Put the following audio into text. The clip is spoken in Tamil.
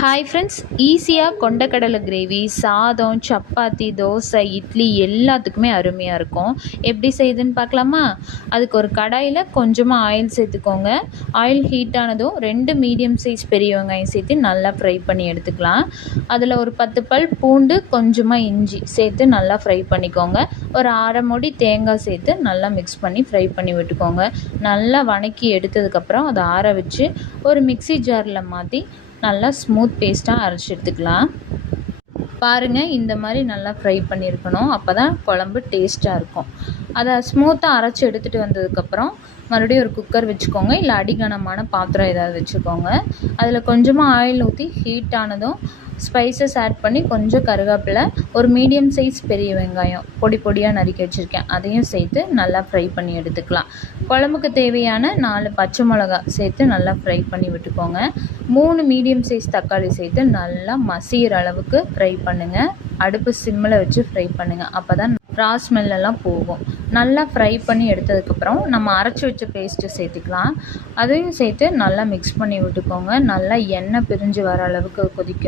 ஹாய் ஃப்ரெண்ட்ஸ், ஈஸியாக கொண்டக்கடலை கிரேவி சாதம், சப்பாத்தி, தோசை, இட்லி எல்லாத்துக்குமே அருமையாக இருக்கும். எப்படி செய்யுதுன்னு பார்க்கலாமா? அதுக்கு ஒரு கடாயில் கொஞ்சமாக ஆயில் சேர்த்துக்கோங்க. ஆயில் ஹீட் ஆனதும் 2 மீடியம் சைஸ் பெரிய வெங்காயம் சேர்த்து நல்லா ஃப்ரை பண்ணி எடுத்துக்கலாம். அதில் ஒரு 10 பல் பூண்டு, கொஞ்சமாக இஞ்சி சேர்த்து நல்லா ஃப்ரை பண்ணிக்கோங்க. ஒரு அரை மூடி தேங்காய் சேர்த்து நல்லா மிக்ஸ் பண்ணி ஃப்ரை பண்ணி விட்டுக்கோங்க. நல்லா வதக்கி எடுத்ததுக்கப்புறம் அதை ஆற வச்சு ஒரு மிக்ஸி ஜாரில் மாற்றி நல்லா ஸ்மூத் பேஸ்ட்டாக அரைச்சி எடுத்துக்கலாம். பாருங்கள், இந்த மாதிரி நல்லா ஃப்ரை பண்ணியிருக்கணும். அப்போ தான் குழம்பு டேஸ்ட்டாக இருக்கும். அதை ஸ்மூத்தாக அரைச்சி எடுத்துகிட்டு வந்ததுக்கப்புறம் மறுபடியும் ஒரு குக்கர் வச்சுக்கோங்க, இல்லை அடிகனமான பாத்திரம் ஏதாவது வச்சுக்கோங்க. அதில் கொஞ்சமாக ஆயில் ஊற்றி ஹீட் ஆனதும் ஸ்பைசஸ் ஆட் பண்ணி கொஞ்சம் கருவேப்பிலை, ஒரு மீடியம் சைஸ் பெரிய வெங்காயம் பொடி பொடியாக நறுக்கி வச்சுருக்கேன், அதையும் சேர்த்து நல்லா ஃப்ரை பண்ணி எடுத்துக்கலாம். குழம்புக்கு தேவையான 4 பச்சை மிளகா சேர்த்து நல்லா ஃப்ரை பண்ணி விட்டுக்கோங்க. 3 மீடியம் சைஸ் தக்காளி சேர்த்து நல்லா மசிகிற அளவுக்கு ஃப்ரை பண்ணுங்கள். அடுப்பு சிம்மில் வச்சு ஃப்ரை பண்ணுங்கள். அப்போ தான் ரா ஸ்மெல்லாம் போகும். நல்லா ஃப்ரை பண்ணி எடுத்ததுக்கப்புறம் நம்ம அரைச்சி வச்ச பேஸ்ட்டு சேர்த்துக்கலாம். அதையும் சேர்த்து நல்லா மிக்ஸ் பண்ணி விட்டுக்கோங்க. நல்லா எண்ணெய் பிரிஞ்சு வர அளவுக்கு கொதிக்க